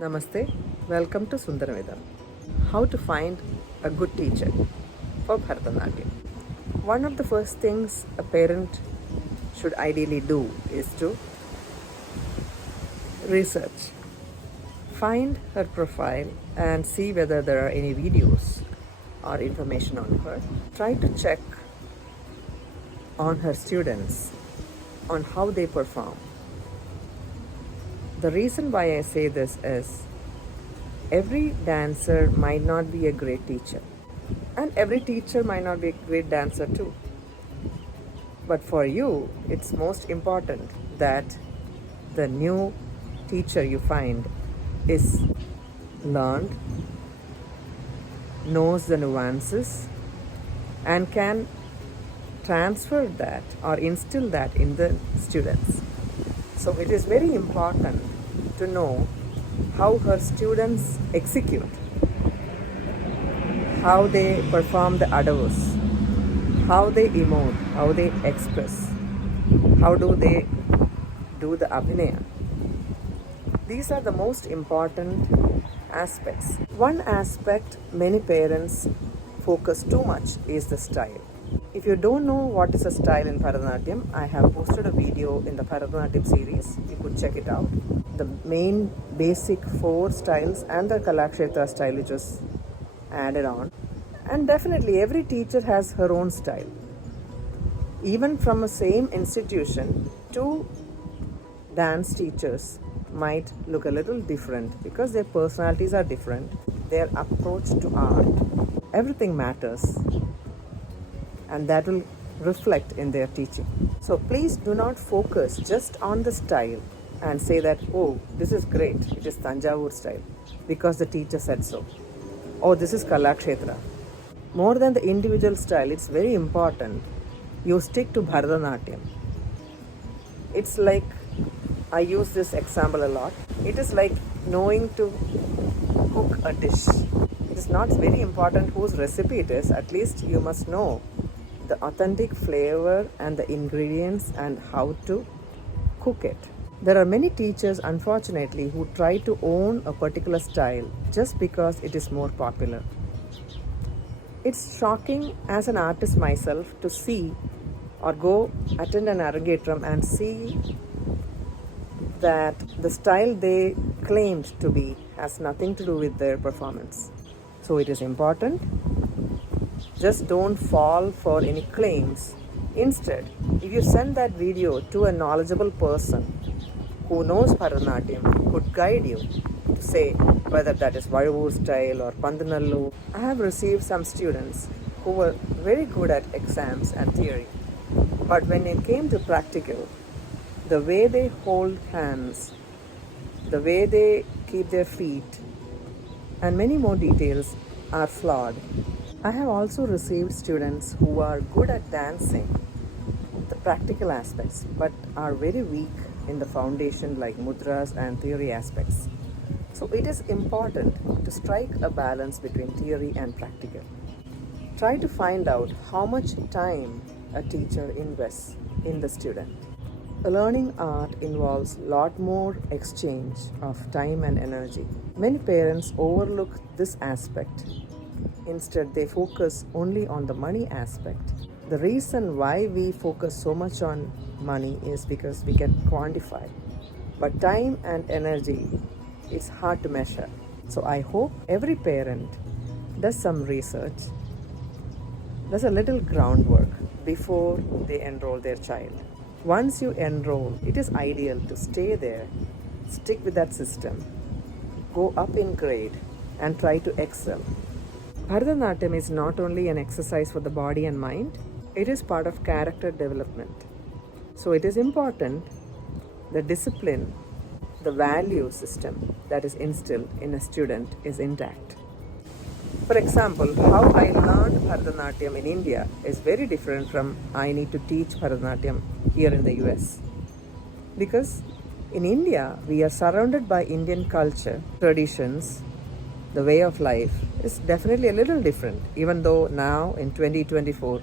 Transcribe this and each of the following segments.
Namaste, welcome to Sundaramidam. How to find a good teacher for Bharatanatyam. One of the first things a parent should ideally do is to research. Find her profile and see whether there are any videos or information on her. Try to check on her students on how they perform. The reason why I say this is every dancer might not be a great teacher, and every teacher might not be a great dancer too. But for you, it's most important that the new teacher you find is learned, knows the nuances, and can transfer that or instill that in the students. So it is very important to know how her students execute, how they perform the adavus, how they emote, how they express, how do they do the abhinaya. These are the most important aspects. One aspect many parents focus too much is the style. If you don't know what is a style in Bharatanatyam, I have posted a video in the Bharatanatyam series. You could check it out. The main basic 4 styles and the Kalakshetra style which was added on. And definitely every teacher has her own style. Even from a same institution, 2 dance teachers might look a little different because their personalities are different, their approach to art, everything matters, and that will reflect in their teaching. So please do not focus just on the style and say that, oh, this is great, it is Tanjavur style because the teacher said so. Oh, this is Kalakshetra. More than the individual style, it's very important you stick to Bharatanatyam. It's like, I use this example a lot. It is like knowing to cook a dish. It is not very important whose recipe it is, at least you must know the authentic flavor and the ingredients and how to cook it. There are many teachers, unfortunately, who try to own a particular style just because it is more popular. It's shocking as an artist myself to see or go attend an arangetram and see that the style they claimed to be has nothing to do with their performance. So it is important. Just don't fall for any claims. Instead, if you send that video to a knowledgeable person who knows Bharatanatyam, could guide you to say whether that is Vazhavur style or Pandanallu. I have received some students who were very good at exams and theory, but when it came to practical, the way they hold hands, the way they keep their feet, and many more details are flawed. I have also received students who are good at dancing, the practical aspects, but are very weak in the foundation like mudras and theory aspects. So it is important to strike a balance between theory and practical. Try to find out how much time a teacher invests in the student. Learning art involves a lot more exchange of time and energy. Many parents overlook this aspect. Instead, they focus only on the money aspect. The reason why we focus so much on money is because we can quantify. But time and energy is hard to measure. So I hope every parent does some research, does a little groundwork before they enroll their child. Once you enroll, it is ideal to stay there, stick with that system, go up in grade, and try to excel. Bharatanatyam is not only an exercise for the body and mind, it is part of character development. So it is important the discipline, the value system that is instilled in a student is intact. For example, how I learned Bharatanatyam in India is very different from I need to teach Bharatanatyam here in the US. Because in India, we are surrounded by Indian culture, traditions, the way of life is definitely a little different, even though now in 2024,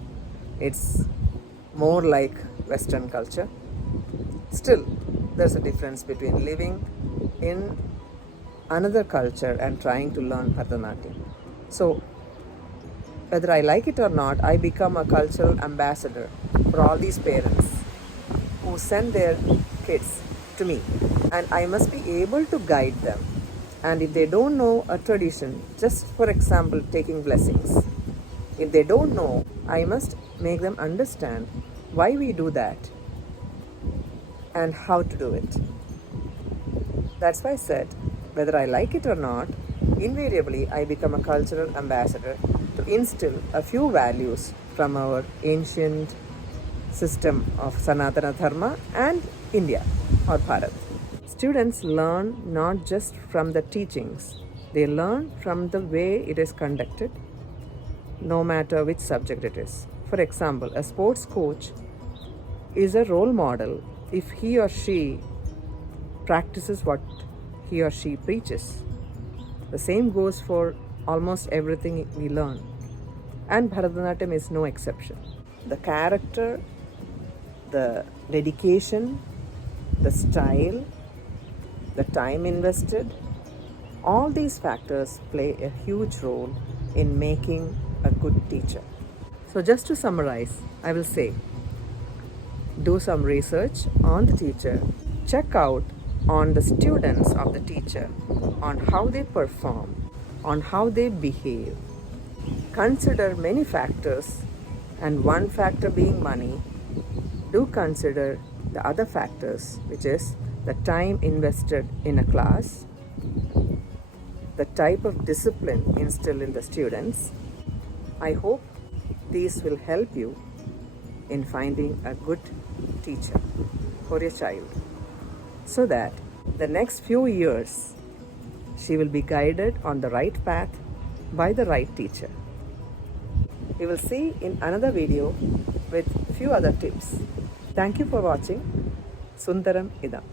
it's more like Western culture. Still, there's a difference between living in another culture and trying to learn Bharatanatyam. So, whether I like it or not, I become a cultural ambassador for all these parents who send their kids to me, and I must be able to guide them. And if they don't know a tradition, just for example, taking blessings, if they don't know, I must make them understand why we do that and how to do it. That's why I said, whether I like it or not, invariably I become a cultural ambassador to instill a few values from our ancient system of Sanatana Dharma and India or Bharat. Students learn not just from the teachings, they learn from the way it is conducted, no matter which subject it is. For example, a sports coach is a role model if he or she practices what he or she preaches. The same goes for almost everything we learn, and Bharatanatyam is no exception. The character, the dedication, the style, the time invested, all these factors play a huge role in making a good teacher. So just to summarize, I will say, do some research on the teacher, check out on the students of the teacher, on how they perform, on how they behave. Consider many factors, and one factor being money. Do consider the other factors, which is the time invested in a class, the type of discipline instilled in the students. I hope these will help you in finding a good teacher for your child, so that the next few years she will be guided on the right path by the right teacher. We will see in another video with few other tips. Thank you for watching. Sundaram Idam.